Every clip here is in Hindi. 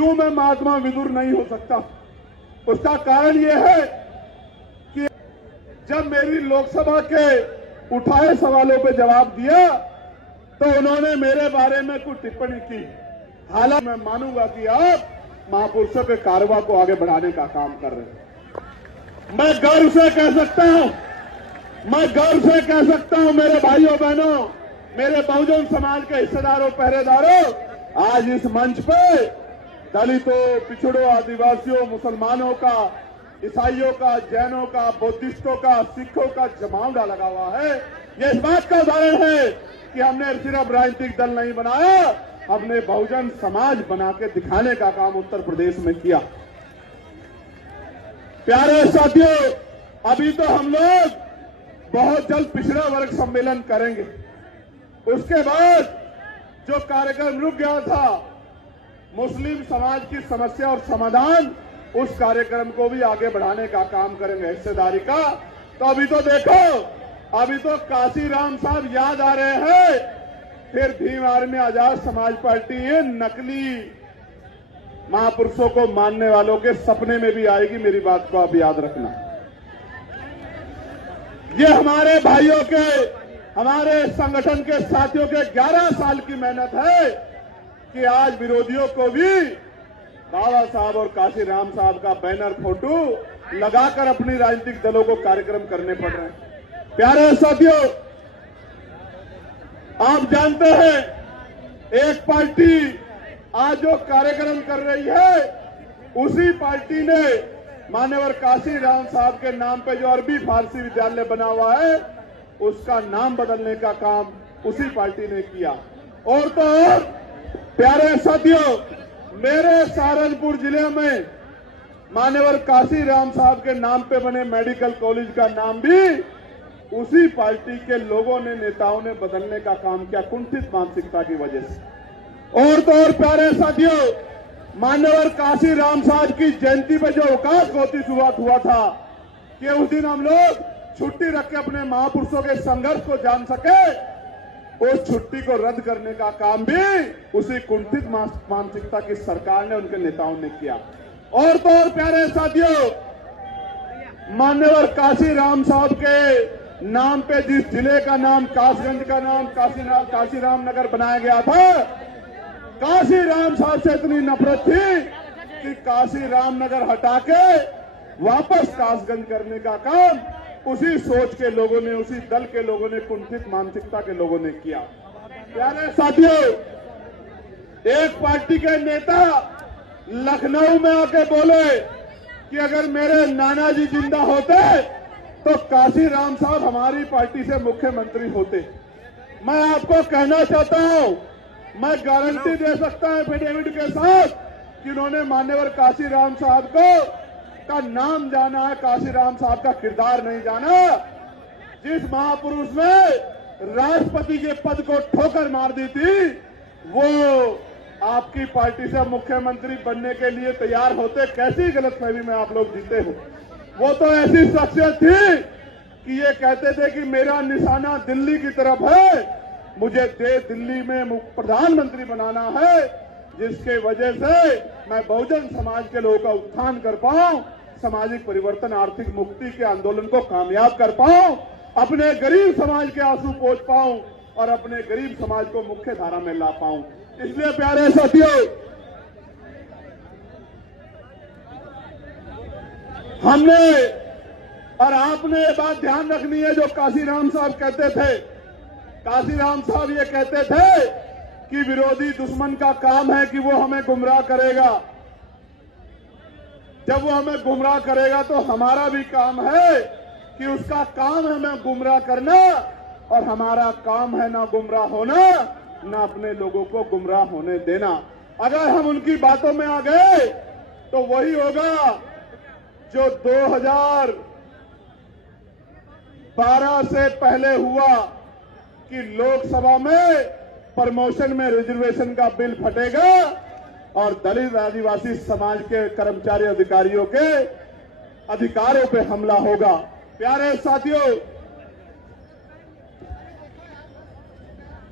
क्यों मैं महात्मा विदुर नहीं हो सकता? उसका कारण यह है कि जब मेरी लोकसभा के उठाए सवालों पे जवाब दिया तो उन्होंने मेरे बारे में कुछ टिप्पणी की। हालांकि मैं मानूंगा कि आप महापुरुषों के कारवा को आगे बढ़ाने का काम कर रहे हैं। मैं गर्व से कह सकता हूं मेरे भाइयों बहनों, मेरे बहुजन समाज के हिस्सेदारों, पहरेदारों, आज इस मंच पे दलितों, पिछड़ों, आदिवासियों, मुसलमानों का, ईसाइयों का, जैनों का, बौद्धिस्टों का, सिखों का जमावड़ा लगा हुआ है। ये इस बात का उदाहरण है कि हमने सिर्फ राजनीतिक दल नहीं बनाया, हमने बहुजन समाज बना के दिखाने का काम उत्तर प्रदेश में किया। प्यारे साथियों, अभी तो हम लोग बहुत जल्द पिछड़ा वर्ग सम्मेलन करेंगे। उसके बाद जो कार्यक्रम रुक गया था, मुस्लिम समाज की समस्या और समाधान, उस कार्यक्रम को भी आगे बढ़ाने का काम करेंगे हिस्सेदारी का। तो अभी तो देखो, अभी तो काशीराम साहब याद आ रहे हैं, फिर भीम आर्मी आजाद समाज पार्टी ये नकली महापुरुषों को मानने वालों के सपने में भी आएगी। मेरी बात को आप याद रखना। ये हमारे भाइयों के, हमारे संगठन के साथियों के 11 साल की मेहनत है कि आज विरोधियों को भी बाबा साहब और काशीराम साहब का बैनर, फोटो लगाकर अपनी राजनीतिक दलों को कार्यक्रम करने पड़ रहे हैं। प्यारे साथियों, आप जानते हैं एक पार्टी आज जो कार्यक्रम कर रही है, उसी पार्टी ने मान्यवर काशीराम साहब के नाम पे जो अरबी फारसी विद्यालय बना हुआ है, उसका नाम बदलने का काम उसी पार्टी ने किया। और तो और प्यारे साथियों, मेरे सहारनपुर जिले में मान्यवर काशीराम साहब के नाम पे बने मेडिकल कॉलेज का नाम भी उसी पार्टी के लोगों ने, नेताओं ने बदलने का काम किया, कुंठित मानसिकता की वजह से। और तो और प्यारे साथियों, मान्यवर काशीराम साहब की जयंती पे जो अवकाश घोषित हुआ था कि उस दिन हम लोग छुट्टी रख के अपने महापुरुषों के संघर्ष को जान सके, उस छुट्टी को रद्द करने का काम भी उसी कुंठित मानसिकता की सरकार ने, उनके नेताओं ने किया। और तो और प्यारे साथियों, मान्यवर काशीराम साहब के नाम पे जिस जिले का नाम, कासगंज का नाम काशीराम नगर बनाया गया था, काशीराम साहब से इतनी नफरत थी कि काशीराम नगर हटा के वापस कासगंज करने का काम उसी सोच के लोगों ने, उसी दल के लोगों ने, कुंठित मानसिकता के लोगों ने किया। प्यारे साथियों, एक पार्टी के नेता लखनऊ में आके बोले कि अगर मेरे नाना जी जिंदा होते तो काशीराम साहब हमारी पार्टी से मुख्यमंत्री होते। मैं आपको कहना चाहता हूं, मैं गारंटी दे सकता हूं एफिडेविट के साथ कि उन्होंने मान्यवर काशीराम साहब का नाम जाना है, काशीराम साहब का किरदार नहीं जाना। जिस महापुरुष ने राष्ट्रपति के पद को ठोकर मार दी थी, वो आपकी पार्टी से मुख्यमंत्री बनने के लिए तैयार होते। कैसी गलतफहमी में आप लोग जीते हो। वो तो ऐसी शख्सियत थी कि ये कहते थे कि मेरा निशाना दिल्ली की तरफ है, मुझे दिल्ली में प्रधानमंत्री बनाना है, जिसके वजह से मैं बहुजन समाज के लोगों का उत्थान कर पाऊं, सामाजिक परिवर्तन, आर्थिक मुक्ति के आंदोलन को कामयाब कर पाऊं, अपने गरीब समाज के आंसू पोंछ पाऊं और अपने गरीब समाज को मुख्य धारा में ला पाऊं। इसलिए प्यारे साथियों, हमने और आपने ये बात ध्यान रखनी है जो काशीराम साहब कहते थे। काशीराम साहब ये कहते थे कि विरोधी दुश्मन का काम है कि वो हमें गुमराह करेगा। जब वो हमें गुमराह करेगा तो हमारा भी काम है कि उसका काम है हमें गुमराह करना, और हमारा काम है ना गुमराह होना, ना अपने लोगों को गुमराह होने देना। अगर हम उनकी बातों में आ गए तो वही होगा जो 2012 से पहले हुआ कि लोकसभा में प्रमोशन में रिजर्वेशन का बिल फटेगा और दलित आदिवासी समाज के कर्मचारी अधिकारियों के अधिकारों पे हमला होगा। प्यारे साथियों,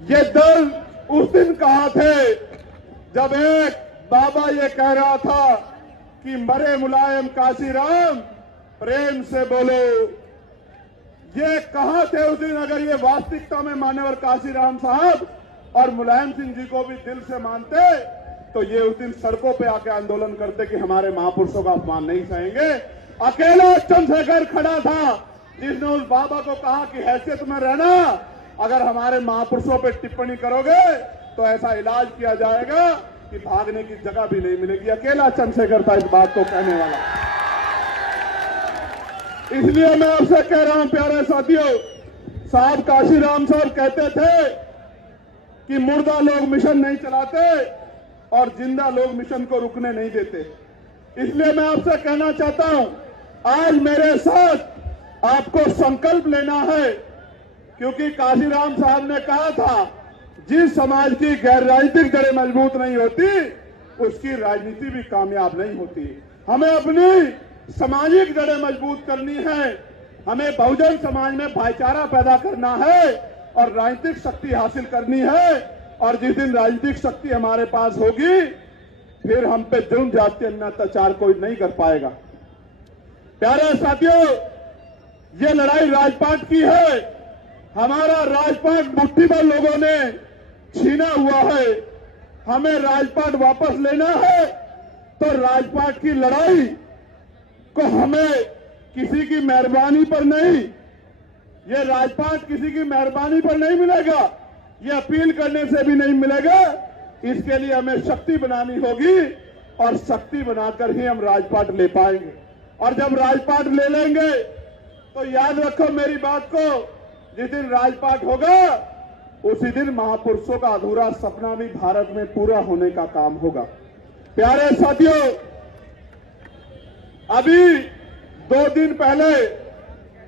ये दल उस दिन कहा थे जब एक बाबा ये कह रहा था कि मरे मुलायम काशीराम प्रेम से बोलो। ये कहां थे उस दिन? अगर ये वास्तविकता में मान्यवर काशीराम साहब और मुलायम सिंह जी को भी दिल से मानते तो ये उस दिन सड़कों पे आके आंदोलन करते कि हमारे महापुरुषों का अपमान नहीं सहेंगे। अकेला चंद्रशेखर खड़ा था जिसने उस बाबा को कहा कि हैसियत में रहना, अगर हमारे महापुरुषों पे टिप्पणी करोगे तो ऐसा इलाज किया जाएगा कि भागने की जगह भी नहीं मिलेगी। अकेला चंद्रशेखर था इस बात को कहने वाला। इसलिए मैं आपसे कह रहा हूं प्यारे साथियों, साहब काशीराम साहब कहते थे कि मुर्दा लोग मिशन नहीं चलाते और जिंदा लोग मिशन को रुकने नहीं देते। इसलिए मैं आपसे कहना चाहता हूं, आज मेरे साथ आपको संकल्प लेना है, क्योंकि काशीराम साहब ने कहा था जिस समाज की गैर राजनीतिक जड़ें मजबूत नहीं होती उसकी राजनीति भी कामयाब नहीं होती। हमें अपनी सामाजिक जड़ें मजबूत करनी है, हमें बहुजन समाज में भाईचारा पैदा करना है और राजनीतिक शक्ति हासिल करनी है। और जिस दिन राजनीतिक शक्ति हमारे पास होगी फिर हम पे जुल्म जाति अन्य अत्याचार कोई नहीं कर पाएगा। प्यारे साथियों, ये लड़ाई राजपाट की है। हमारा राजपाट मुट्ठीभर लोगों ने छीना हुआ है, हमें राजपाट वापस लेना है। तो राजपाट की लड़ाई को हमें किसी की मेहरबानी पर नहीं, ये राजपाट किसी की मेहरबानी पर नहीं मिलेगा, ये अपील करने से भी नहीं मिलेगा। इसके लिए हमें शक्ति बनानी होगी और शक्ति बनाकर ही हम राजपाट ले पाएंगे। और जब राजपाट ले लेंगे तो याद रखो मेरी बात को, जिस दिन राजपाट होगा उसी दिन महापुरुषों का अधूरा सपना भी भारत में पूरा होने का काम होगा। प्यारे साथियों, अभी 2 दिन पहले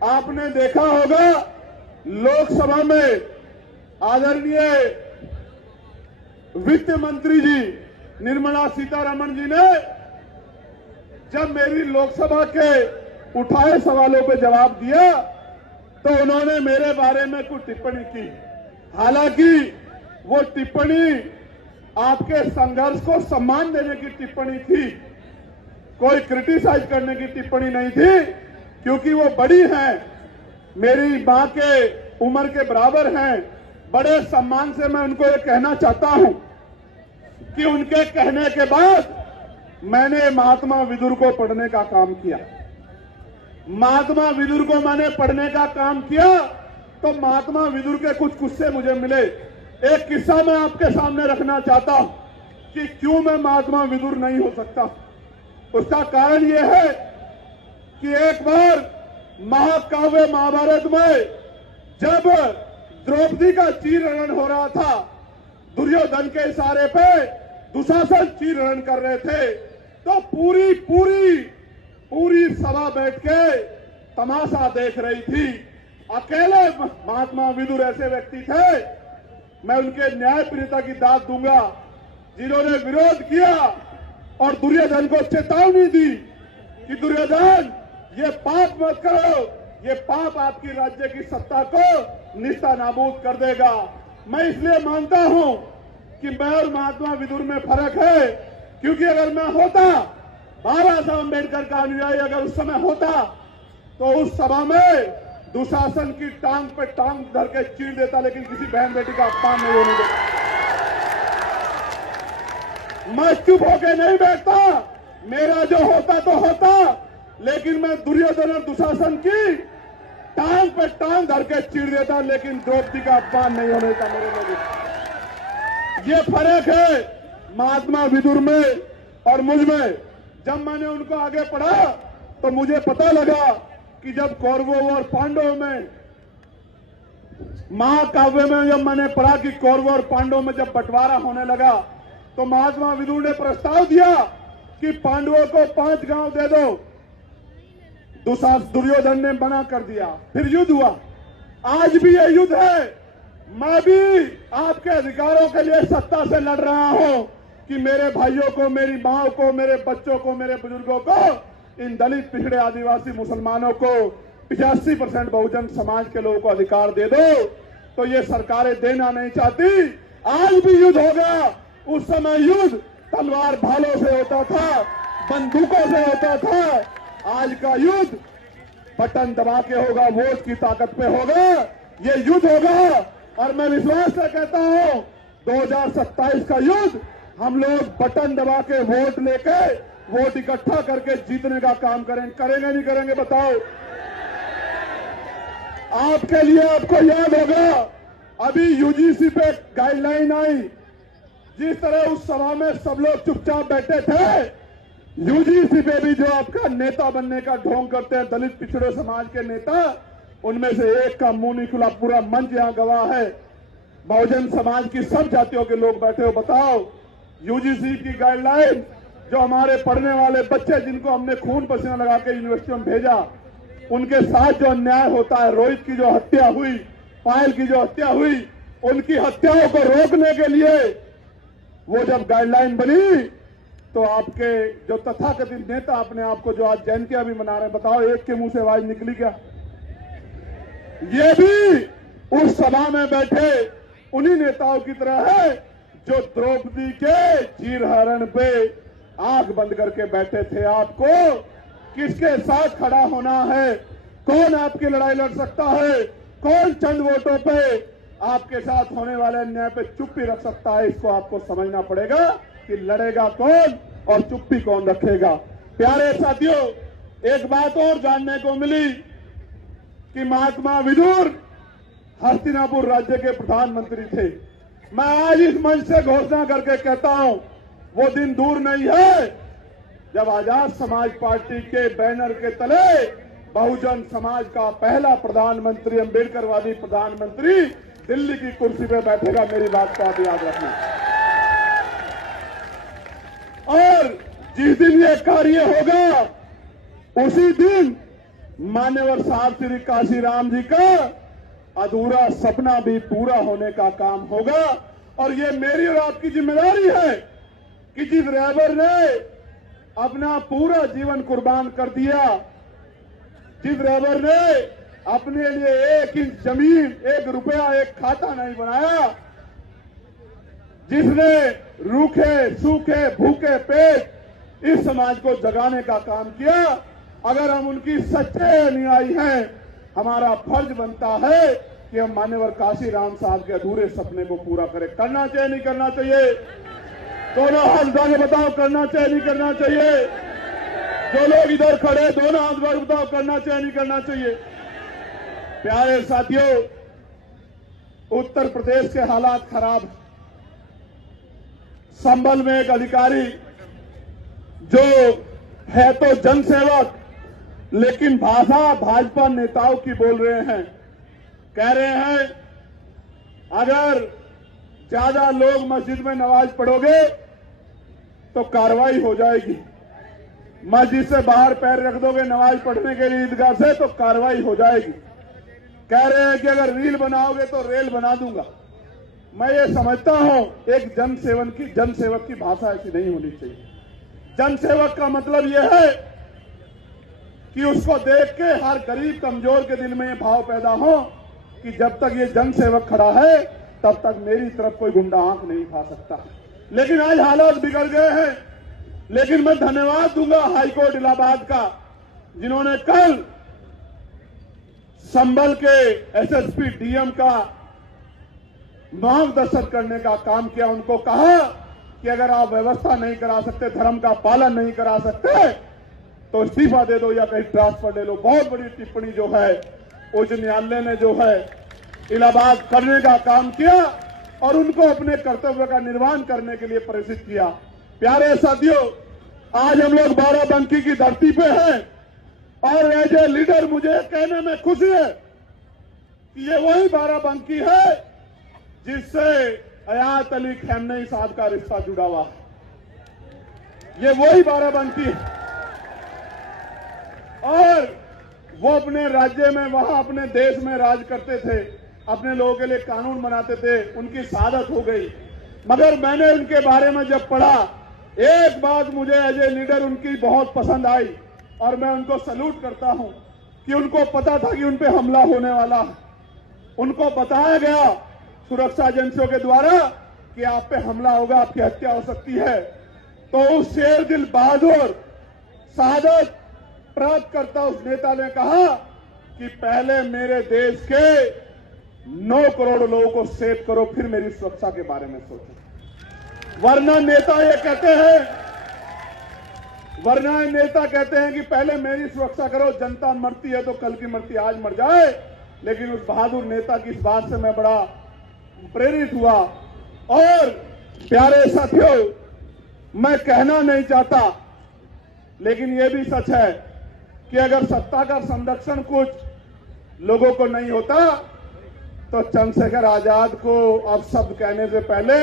आपने देखा होगा लोकसभा में आदरणीय वित्त मंत्री जी निर्मला सीतारमण जी ने जब मेरी लोकसभा के उठाए सवालों पर जवाब दिया तो उन्होंने मेरे बारे में कुछ टिप्पणी की। हालांकि वो टिप्पणी आपके संघर्ष को सम्मान देने की टिप्पणी थी, कोई क्रिटिसाइज करने की टिप्पणी नहीं थी, क्योंकि वो बड़ी हैं, मेरी मां के उम्र के बराबर हैं। बड़े सम्मान से मैं उनको ये कहना चाहता हूं कि उनके कहने के बाद मैंने महात्मा विदुर को पढ़ने का काम किया। महात्मा विदुर को मैंने पढ़ने का काम किया तो महात्मा विदुर के कुछ किस्से मुझे मिले। एक किस्सा मैं आपके सामने रखना चाहता हूं कि क्यों मैं महात्मा विदुर नहीं हो सकता। उसका कारण यह है कि एक बार महाकाव्य महाभारत में जब द्रौपदी का चीरहरण हो रहा था, दुर्योधन के इशारे पे दुशासन चीरहरण कर रहे थे, तो पूरी सभा बैठ के तमाशा देख रही थी। अकेले महात्मा विदुर ऐसे व्यक्ति थे, मैं उनके न्यायप्रियता की दाद दूंगा, जिन्होंने विरोध किया और दुर्योधन को चेतावनी दी कि दुर्योधन ये पाप मत करो, ये पाप आपकी राज्य की सत्ता को निस्ता नाबूद कर देगा। मैं इसलिए मानता हूं कि मैं और महात्मा विदुर में फर्क है, क्योंकि अगर मैं होता, बाबा साहब अम्बेडकर का अनुयायी अगर उस समय होता तो उस सभा में दुशासन की टांग पे टांग धर के चीर देता, लेकिन किसी बहन बेटी का अपमान नहीं होने देता। मैं चुप होके नहीं बैठता, मेरा जो होता तो होता, लेकिन मैं दुर्योधन और दुशासन की टांग पे टांग धर के चीर देता, लेकिन द्रौपदी का अपमान नहीं होने देता मेरे लोगों। ये फर्क है महात्मा विदुर में और मुझ में। जब मैंने उनको आगे पढ़ा तो मुझे पता लगा कि जब कौरवों और पांडवों में, महाकाव्य में जब मैंने पढ़ा कि कौरवों और पांडवों में जब बंटवारा होने लगा तो महात्मा विदुर ने प्रस्ताव दिया कि पांडवों को 5 गांव दे दो। दुर्योधन ने मना कर दिया, फिर युद्ध हुआ। आज भी यह युद्ध है। मैं भी आपके अधिकारों के लिए सत्ता से लड़ रहा हूं कि मेरे भाइयों को, मेरी मां को, मेरे बच्चों को, मेरे बुजुर्गों को, इन दलित, पिछड़े, आदिवासी, मुसलमानों को 85% बहुजन समाज के लोगों को अधिकार दे दो। तो ये सरकारें देना नहीं चाहती। आज भी युद्ध होगा, उस समय युद्ध तलवार भालों से होता था, बंदूकों से होता था। आज का युद्ध बटन दबा के होगा, वोट की ताकत पे होगा। ये युद्ध होगा और मैं विश्वास से कहता हूं 2027 का युद्ध हम लोग बटन दबा के वोट लेके, वोट इकट्ठा करके जीतने का काम करेंगे नहीं करेंगे बताओ? आपके लिए आपको याद होगा अभी यूजीसी पे गाइडलाइन आई, जिस तरह उस सभा में सब लोग चुपचाप बैठे थे, यूजीसी पे भी जो आपका नेता बनने का ढोंग करते हैं दलित पिछड़े समाज के नेता, उनमें से एक का मुंह नहीं खुला। पूरा मंच यहां गवाह है, बहुजन समाज की सब जातियों के लोग बैठे हो। बताओ यूजीसी की गाइडलाइन, जो हमारे पढ़ने वाले बच्चे जिनको हमने खून पसीना लगा के यूनिवर्सिटी में भेजा, उनके साथ जो अन्याय होता है, रोहित की जो हत्या हुई, पायल की जो हत्या हुई, उनकी हत्याओं को रोकने के लिए वो जब गाइडलाइन बनी तो आपके जो तथाकथित नेता अपने आप को जो आज जयंतियां भी मना रहे हैं, बताओ एक के मुंह से आवाज निकली क्या? ये भी उस सभा में बैठे उन्हीं नेताओं की तरह है जो द्रौपदी के चीरहरण पे आंख बंद करके बैठे थे। आपको किसके साथ खड़ा होना है, कौन आपकी लड़ाई लड़ सकता है, कौन चंद वोटों पे आपके साथ होने वाले अन्याय पे चुप्पी रख सकता है, इसको आपको समझना पड़ेगा कि लड़ेगा कौन और चुप्पी कौन रखेगा। प्यारे साथियों, एक बात और जानने को मिली कि महात्मा विदुर हस्तिनापुर राज्य के प्रधानमंत्री थे। मैं आज इस मंच से घोषणा करके कहता हूं, वो दिन दूर नहीं है जब आजाद समाज पार्टी के बैनर के तले बहुजन समाज का पहला प्रधानमंत्री, अंबेडकरवादी प्रधानमंत्री दिल्ली की कुर्सी पे बैठेगा। मेरी बात को आप याद रखना। और जिस दिन ये कार्य होगा उसी दिन मान्यवर साहब श्री काशीराम जी का अधूरा सपना भी पूरा होने का काम होगा। और ये मेरी और आपकी जिम्मेदारी है कि जिस रहबर ने अपना पूरा जीवन कुर्बान कर दिया, जिस रहबर ने अपने लिए 1 इंच जमीन, 1 रुपया, 1 खाता नहीं बनाया, जिसने रूखे सूखे भूखे पेट इस समाज को जगाने का काम किया, अगर हम उनकी सच्चे अनुयायी हैं, हमारा फर्ज बनता है कि हम मान्यवर काशीराम साहब के अधूरे सपने को पूरा करें। करना चाहिए नहीं करना चाहिए? दोनों हाथ उठा के बताओ, करना चाहिए नहीं करना चाहिए? जो लोग इधर खड़े दोनों हाथ उठा के बताओ, करना चाहिए नहीं करना चाहिए? प्यारे साथियों, उत्तर प्रदेश के हालात खराब हैं। संभल में एक अधिकारी जो है तो जनसेवक, लेकिन भाषा भाजपा नेताओं की बोल रहे हैं। कह रहे हैं अगर ज्यादा लोग मस्जिद में नमाज पढ़ोगे तो कार्रवाई हो जाएगी, मस्जिद से बाहर पैर रख दोगे नमाज पढ़ने के लिए ईदगाह से तो कार्रवाई हो जाएगी। कह रहे हैं कि अगर रील बनाओगे तो रेल बना दूंगा। मैं ये समझता हूं एक जनसेवक की भाषा ऐसी नहीं होनी चाहिए। जनसेवक का मतलब यह है कि उसको देख के हर गरीब कमजोर के दिल में ये भाव पैदा हो कि जब तक ये जनसेवक खड़ा है तब तक मेरी तरफ कोई गुंडा आंख नहीं खा सकता। लेकिन आज हालात बिगड़ गए हैं। लेकिन मैं धन्यवाद दूंगा हाईकोर्ट इलाहाबाद का, जिन्होंने कल संभल के एसएसपी डीएम का मार्गदर्शन करने का काम किया। उनको कहा कि अगर आप व्यवस्था नहीं करा सकते, धर्म का पालन नहीं करा सकते तो इस्तीफा दे दो या कहीं ट्रांसफर ले लो। बहुत बड़ी टिप्पणी जो है उच्च न्यायालय ने जो है इलाहाबाद करने का काम किया और उनको अपने कर्तव्य का निर्वहन करने के लिए प्रेरित किया। प्यारे साथियों, आज हम लोग बाराबंकी की धरती पे हैं और एज ए लीडर मुझे कहने में खुशी है कि ये वही बाराबंकी है जिससे अयात अली खैमनेई साहब का रिश्ता जुड़ा हुआ है। ये वही बाराबंकी है और वो अपने राज्य में, वहां अपने देश में राज करते थे, अपने लोगों के लिए कानून बनाते थे। उनकी शहादत हो गई, मगर मैंने उनके बारे में जब पढ़ा, एक बात मुझे एज ए लीडर उनकी बहुत पसंद आई और मैं उनको सैल्यूट करता हूं कि उनको पता था कि उन पे हमला होने वाला है। उनको बताया गया सुरक्षा एजेंसियों के द्वारा कि आप पे हमला होगा, आपकी हत्या हो सकती है। तो उस शेर दिल बहादुर शहादत प्राप्त करता उस नेता ने कहा कि पहले मेरे देश के 9 करोड़ लोगों को सेव करो, फिर मेरी सुरक्षा के बारे में सोचो। वरना नेता कहते हैं कि पहले मेरी सुरक्षा करो, जनता मरती है तो कल की मरती आज मर जाए। लेकिन उस बहादुर नेता की इस बात से मैं बड़ा प्रेरित हुआ। और प्यारे साथियों, मैं कहना नहीं चाहता, लेकिन यह भी सच है कि अगर सत्ता का संरक्षण कुछ लोगों को नहीं होता तो चंद्रशेखर आजाद को अब शब्द कहने से पहले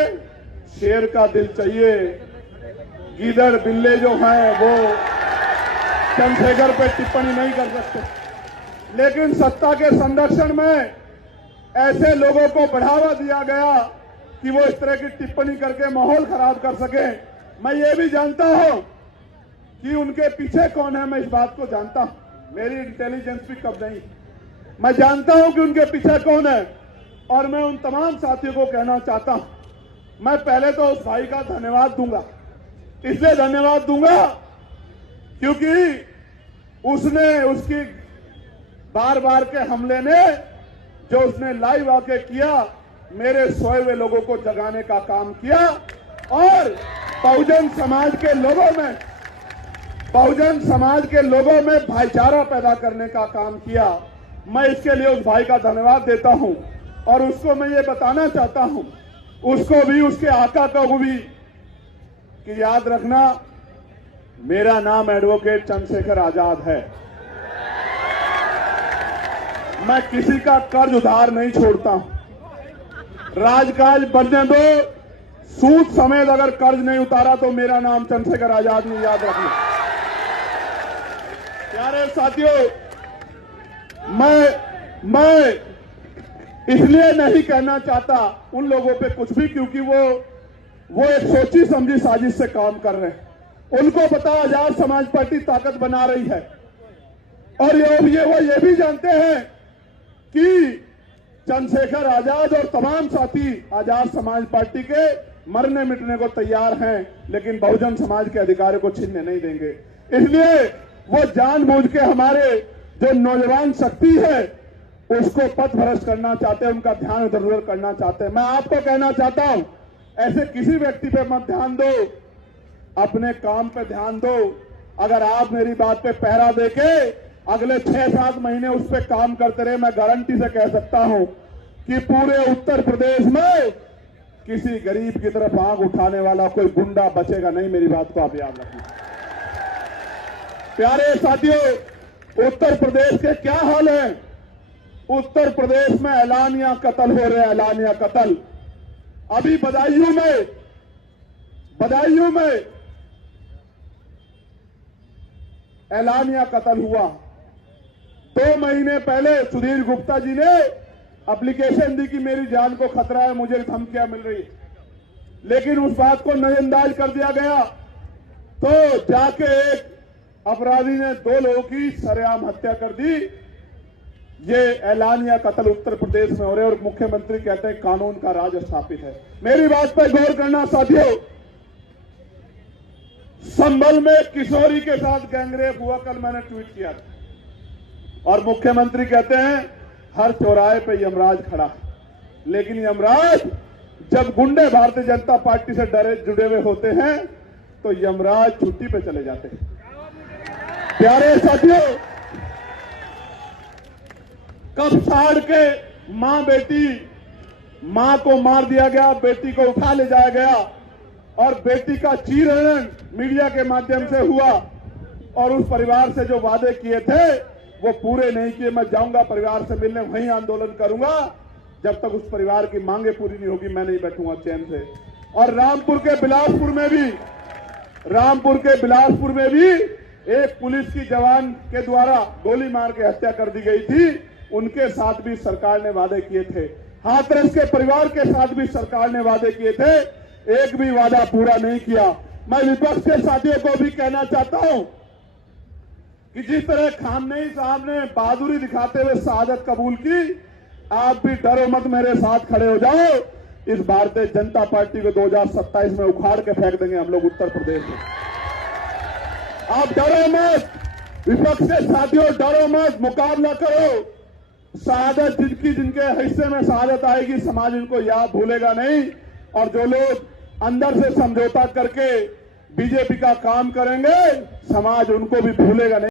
शेर का दिल चाहिए। गीदड़ बिल्ले जो हैं वो चंद्रशेखर पे टिप्पणी नहीं कर सकते, लेकिन सत्ता के संरक्षण में ऐसे लोगों को बढ़ावा दिया गया कि वो इस तरह की टिप्पणी करके माहौल खराब कर सके। मैं ये भी जानता हूं कि उनके पीछे कौन है, मैं इस बात को जानता हूं, मेरी इंटेलिजेंस भी कम नहीं। मैं जानता हूं कि उनके पीछे कौन है, और मैं उन तमाम साथियों को कहना चाहता हूं, मैं पहले तो उस भाई का धन्यवाद दूंगा। इसलिए धन्यवाद दूंगा क्योंकि उसकी बार बार के हमले ने, जो उसने लाइव आके किया, मेरे सोए हुए लोगों को जगाने का काम किया और बहुजन समाज के लोगों में भाईचारा पैदा करने का काम किया। मैं इसके लिए उस भाई का धन्यवाद देता हूं और उसको मैं ये बताना चाहता हूं, उसको भी, उसके आका को भी, कि याद रखना मेरा नाम एडवोकेट चंद्रशेखर आजाद है। मैं किसी का कर्ज उधार नहीं छोड़ता हूं। राजकाज बनने दो, सूद समेत अगर कर्ज नहीं उतारा तो मेरा नाम चंद्रशेखर आजाद नहीं, याद रखना। प्यारे साथियों, मैं इसलिए नहीं कहना चाहता उन लोगों पे कुछ भी, क्योंकि वो एक सोची समझी साजिश से काम कर रहे हैं। उनको पता आजाद समाज पार्टी ताकत बना रही है, और वो ये भी जानते हैं कि चंद्रशेखर आजाद और तमाम साथी आजाद समाज पार्टी के मरने मिटने को तैयार हैं, लेकिन बहुजन समाज के अधिकारों को छीनने नहीं देंगे। इसलिए वो जानबूझ के हमारे जो नौजवान शक्ति है उसको पथ भ्रष्ट करना चाहते हैं, उनका ध्यान इधर उधर करना चाहते हैं। मैं आपको कहना चाहता हूं, ऐसे किसी व्यक्ति पे मत ध्यान दो, अपने काम पे ध्यान दो। अगर आप मेरी बात पे पहरा देके अगले 6-7 महीने उस पर काम करते रहे, मैं गारंटी से कह सकता हूं कि पूरे उत्तर प्रदेश में किसी गरीब की तरफ आंख उठाने वाला कोई गुंडा बचेगा नहीं। मेरी बात को आप याद रखिए। प्यारे साथियों, उत्तर प्रदेश के क्या हाल है? उत्तर प्रदेश में ऐलानिया कत्ल हो रहे हैं, ऐलानिया कत्ल। अभी बदायूं में ऐलानिया कत्ल हुआ। 2 महीने पहले सुधीर गुप्ता जी ने एप्लीकेशन दी कि मेरी जान को खतरा है, मुझे धमकियां मिल रही है, लेकिन उस बात को नजरअंदाज कर दिया गया। तो जाके एक अपराधी ने 2 लोगों की सरेआम हत्या कर दी। ये ऐलानिया कत्ल उत्तर प्रदेश में हो रहे और मुख्यमंत्री कहते हैं कानून का राज स्थापित है। मेरी बात पर गौर करना साथियों। संभल में किशोरी के साथ गैंगरेप हुआ, कल मैंने ट्वीट किया था, और मुख्यमंत्री कहते हैं हर चौराहे पे यमराज खड़ा। लेकिन यमराज, जब गुंडे भारतीय जनता पार्टी से जुड़े हुए होते हैं तो यमराज छुट्टी पे चले जाते हैं। प्यारे साथियों, कब साड़ के मां को मार दिया गया, बेटी को उठा ले जाया गया, और बेटी का चीरहरण मीडिया के माध्यम से हुआ, और उस परिवार से जो वादे किए थे वो पूरे नहीं किए। मैं जाऊंगा परिवार से मिलने, वहीं आंदोलन करूंगा, जब तक उस परिवार की मांगे पूरी नहीं होगी मैं नहीं बैठूंगा चैन से। और रामपुर के बिलासपुर में भी एक पुलिस की जवान के द्वारा गोली मार के हत्या कर दी गई थी। उनके साथ भी सरकार ने वादे किए थे। हाथरस के परिवार के साथ भी सरकार ने वादे किए थे, एक भी वादा पूरा नहीं किया। मैं विपक्ष के साथियों को भी कहना चाहता हूं कि जिस तरह खामनेई साहब ने बहादुरी दिखाते हुए शहादत कबूल की, आप भी डरो मत, मेरे साथ खड़े हो जाओ। इस भारतीय जनता पार्टी को 2027 में उखाड़ के फेंक देंगे हम लोग उत्तर प्रदेश में। आप डरो मत, विपक्ष के साथियों डरो मत, मुकाबला करो। शहादत जिनके हिस्से में शहादत आएगी, समाज उनको याद भूलेगा नहीं। और जो लोग अंदर से समझौता करके बीजेपी का काम करेंगे, समाज उनको भी भूलेगा नहीं।